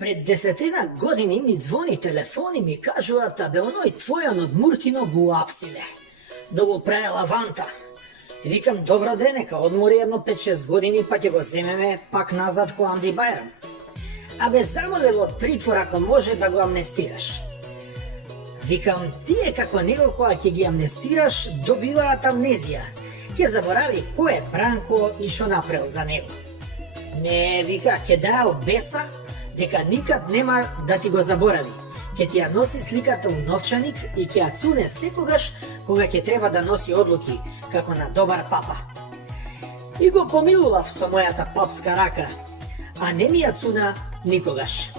Пред 10 години ми звони телефон и ми кажуваат, абе оној твојан од Муртино го апсиле. Многу праe лаванта. Викам, добро ден, нека одмори едно 5-6 години, па ќе го земеме пак назад ко Амди Бајрам. Абе замолел од притвор ако може да го амнестираш. Викам, тие како него кога ќе ги амнестираш, добиваат амнезија. Ќе заборави кој е Бранко и шо направил за него. Не, вика, ќе дае од беса, дека никад нема да ти го заборави. Ќе ти ја носи сликата у новчаник и ќе ја цуне секогаш кога ќе треба да носи одлуки, како на добар папа. И го помилував со мојата папска рака, а не ми ја цуна никогаш.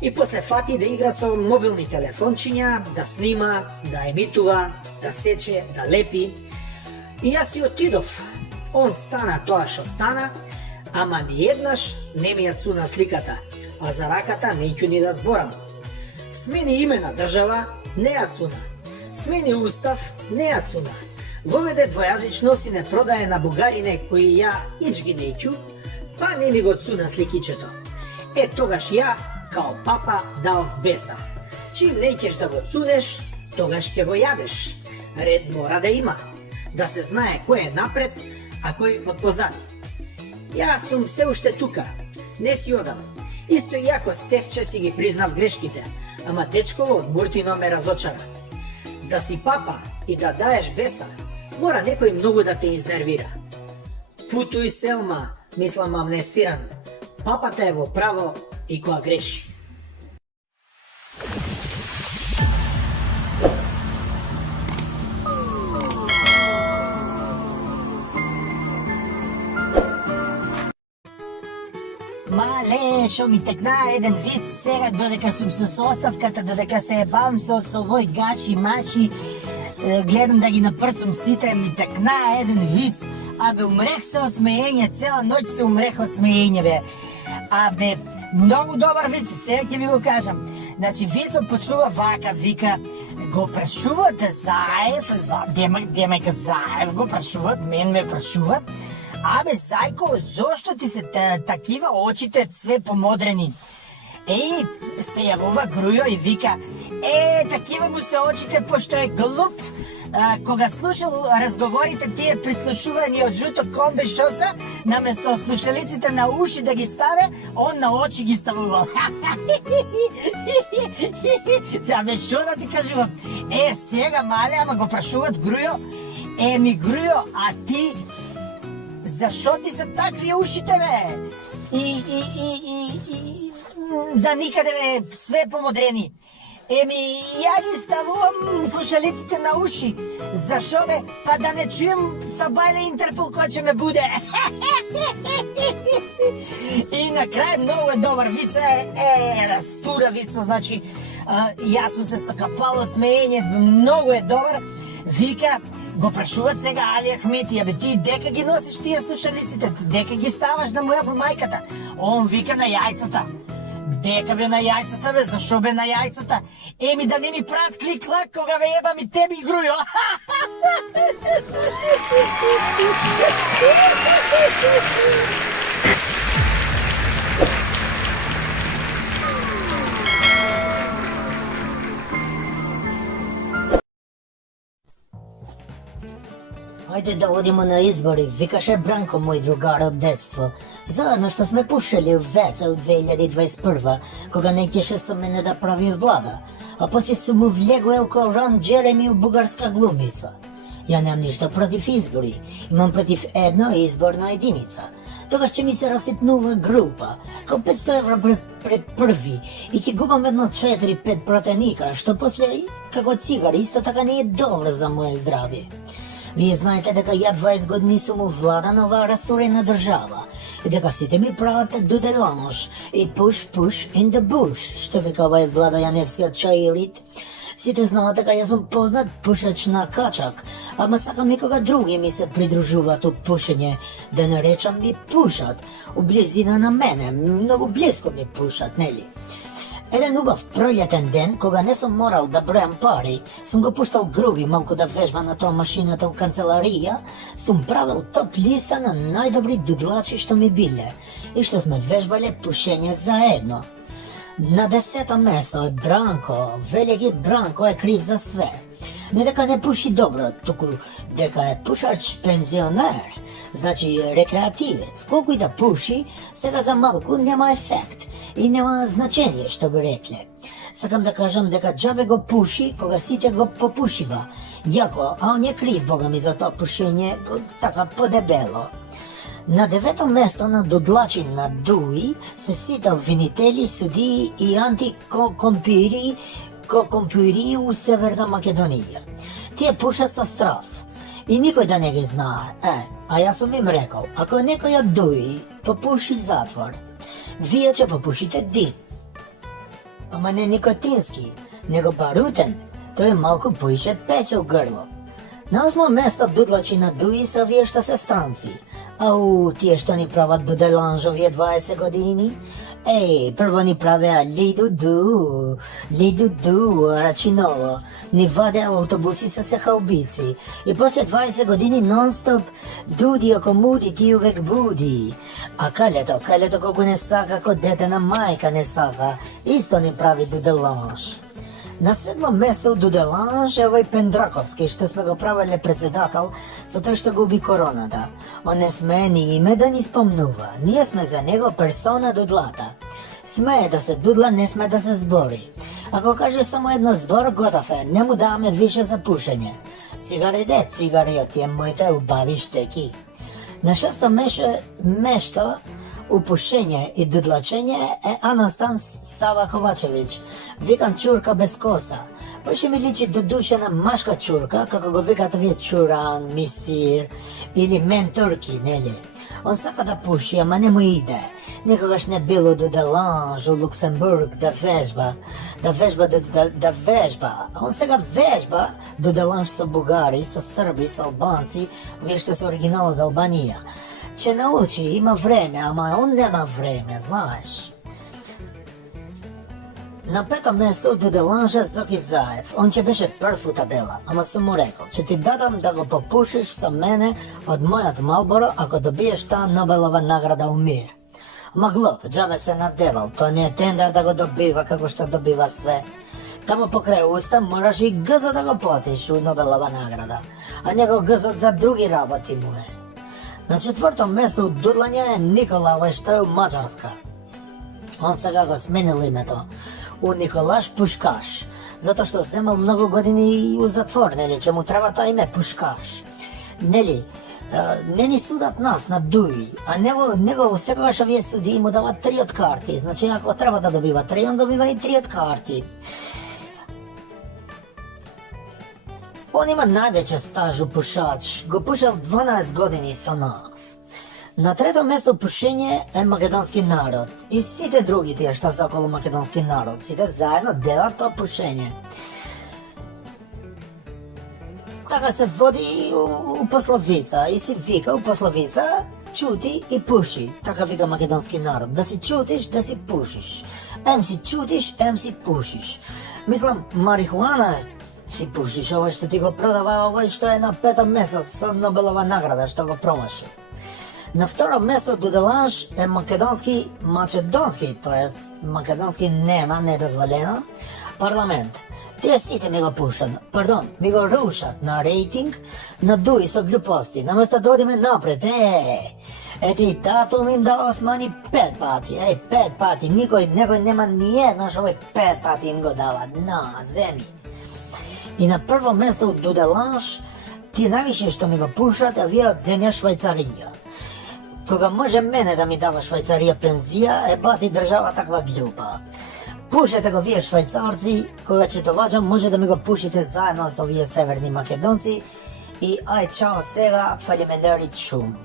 И после фати да игра со мобилни телефончиња, да снима, да емитува, да сече, да лепи. И јас си отидов. Он стана тоа што стана, ама ниеднаш не ми ја цуна сликата, а за раката неќу ни да зборам. Смени име на држава, не ја цуна. Смени устав, не ја цуна. Воведе двојазичност и не продае на бугарине кои ја ич ги неќу, па не ми го цуна сликичето. Е, тогаш ја, као папа, дав беса. Чим неќеш да го цунеш, тогаш ќе го јадеш. Ред мора да има. Да се знае кој е напред, а кој од позади. Јас сум се уште тука, не си одам. Исто и ако Стефче си ги признав грешките, ама дечково од Муртино ме разочара. Да си папа и да даеш беса, мора некој многу да те изнервира. Путуј, Селма, мислам амнестиран. Папата е во право и кога греши. Мале, шо ми текна еден виц сега, додека сум со составката, додека се ебавам со овој гаши, маши, гледам да ги напрцам сите, ми текна еден виц. Абе, умрех се од смеење, цела ноќ се умрех од смеење, бе. Абе, многу добар виц, сега ќе ви го кажам. Значи, вицот почнува вака, вика, го прашуват Заев, демека Заев го прашуват, мен ме прашуват. Абе, Зајко, зошто ти се такива очите све помодрени? Еј, се јавува Грујо и вика, такива му се очите, пошто е глуп. Кога слушал разговорите тие прислушувани од жуто комбе шоса, наместо слушалиците на уши да ги ставе, он на очи ги ставувал. Абе, шо да ти кажувам? Сега, мале, ама го прашуват Грујо. Ми Грујо, а ти зашо ти се такви ушите, бе? И за никаде, бе, све помодрени. Ја ги ставувам слушалиците на уши. Зашо, бе? Па да не чуjem Сабајле Интерпол кој ќе ме буде. И на крај многу е добар вица, растура вица, значи, јас сум се сакапал од смеење, многу е добар. Вика, го прашуват сега Али Ахмети, абе ти дека ги носиш тие слушалиците, дека ги ставаш на моја мајката? Он вика на јајцата. Дека бе на јајцата, бе, зашо бе на јајцата? Да не ми прават клик-клак кога ве ебам и теби, Грујо. Ајде да одиме на избори, викаше Бранко, мој другар од детство. Заедно што сме пушели в Веца од 2021, кога не ќеше со мене да прави влада, а после сум му влегуел ко Рон Джереми у бугарска глумица. Ја немам ништо против избори, имам против едно изборна единица. Тогаш ќе ми се раситнува група, ко 500 евро пред први, и ќе губам едно 4-5 протеника, што после, како цигари, исто така не е добро за моје здравје. Вие знаете дека ја 20 години сум у влада на оваа расторена држава и дека сите ми прават do the lunch и push in the bush, што вика овај Владо Јаневскиот чаирит. Сите знаат дека јас сум познат пушач на качак, ама сакам и кога други ми се придружуваат у пушење, да не речам ми пушат, у близина на мене, многу близко ми пушат, нели? Еден убав пролетен ден, кога не сум морал да бројам пари, сум го пуштал Груби малку да вежба на тоа машината у канцеларија, сум правил топ листа на најдобри дудлачи што ми биле и што сме вежбале пушење заедно. На 10-то место е Бранко. Велики Бранко е крив за све. Не дека не пуши добро, туку дека е пушач пензионер, значи рекреативец. Колку и да пуши, сега за малку нема ефект и нема значение, што би рекле. Сакам да кажам дека џабе го пуши кога сите го попушива. Јако, а он е крив, бога ми, за тоа пушење, така подебело. На 9-то место на додлачин на Дуи се сите обвинители, судии и антикомпюри у Северна Македонија. Тие пушат со страв и никој да не ги знае. А јас сум им рекол, ако некој од Дуи попуши затвор, вие ќе попушите дим. Ама не никотински, него барутен, тој малку поише пече у грло. На 8-мо место дудлачи на Дуи се овие што се странци. Ау, тие што ни прават дуделанж овие 20 години? Прво ни правеа лиду-ду, рачиново. Ни вадеа автобуси со сехаубици. И после 20 години нон-стоп дуди око муди, ти увек буди. А калето колку не сака, ко дете на мајка не сака, исто ни прави дуделанж. На 7-мо место дуделанж е овој Пендраковски, што сме го правеле председател со тој што губи короната. Он не смее ни име да ни спомнува. Ние сме за него персона дудлата. Смее да се дудла, не сме да се збори. Ако каже само едно збор, готов е, не му даваме више за пушење. Цигари од тие моите убави штеки. На 6-то место у пушење и дудлачење е Анастас Сава Ковачевиќ, викан чурка без коса. Поише ми личи до душа на машка чурка, како го викат овие чуран, мисир или ментурки, нели? Он сака да пуши, ама не му иде. Никогаш не било дуделанж у Луксембург да вежба. А он сега вежба дуделанж со бугари, со срби, со албанци, овие што се оригинал од Албанија. Че научи, има време, ама он нема време, знаеш. На 5-то место дуделанжа Зоки Заев. Он ќе беше прв у табела, ама сум му рекол, че ти дадам да го попушиш со мене од мојот Малборо ако добиеш таа Нобелова награда у мир. Ама глуп, џабе се надевал, тоа не е тендер да го добива како што добива све. Тамо покрај уста мораш и гзот да го платиш у Нобелова награда, а него гзот за други работи му е. На 4-то место од дудлање е Никола, овој што е у Маđарска. Он сега го сменил името у Николаш Пушкаш, затоа што земал многу години у затвор, нели, че му треба тоа име Пушкаш. Нели, не ни судат нас на Дуи, а него секогаш овие суди му дават 3 од карти, значи ако треба да добива 3, он добива и 3 од карти. Он има највеќе стаж у пушач, го пушал 12 години со нас. На 3-то место пушење е македонски народ. И сите други тие што се околу македонски народ, сите заедно делат тоа пушење. Така се води у пословица и си вика у пословица чути и пуши. Така вика македонски народ. Да си чутиш, да си пушиш. Ем си чутиш, ем си пушиш. Мислам, марихуана си пушиш, овој што ти го продава, овој што е на 5-то место со Нобелова награда, што го промаши. На 2-ро место дуделанж е македонски, тоест македонски нема, недозволено, парламент. Тие сите ми го пушат, ми го рушат на рейтинг, на Дуи со глупости, наместо да одиме напред, ети татум им дава смани 5 пати, 5 пати, некој нема ни еднаш, овој 5 пати им го дава, на земи. И на прво место од дуделанж, тие највише што ми го пушат, а вие од земја Швајцарија. Кога може мене да ми дава Швајцарија пензија, бати држава таква глупа. Пушете го вие швајцарци, кога ќе доваѓам може да ми го пушите заедно со овие северни македонци и ај чао сега, фалимендерит шум.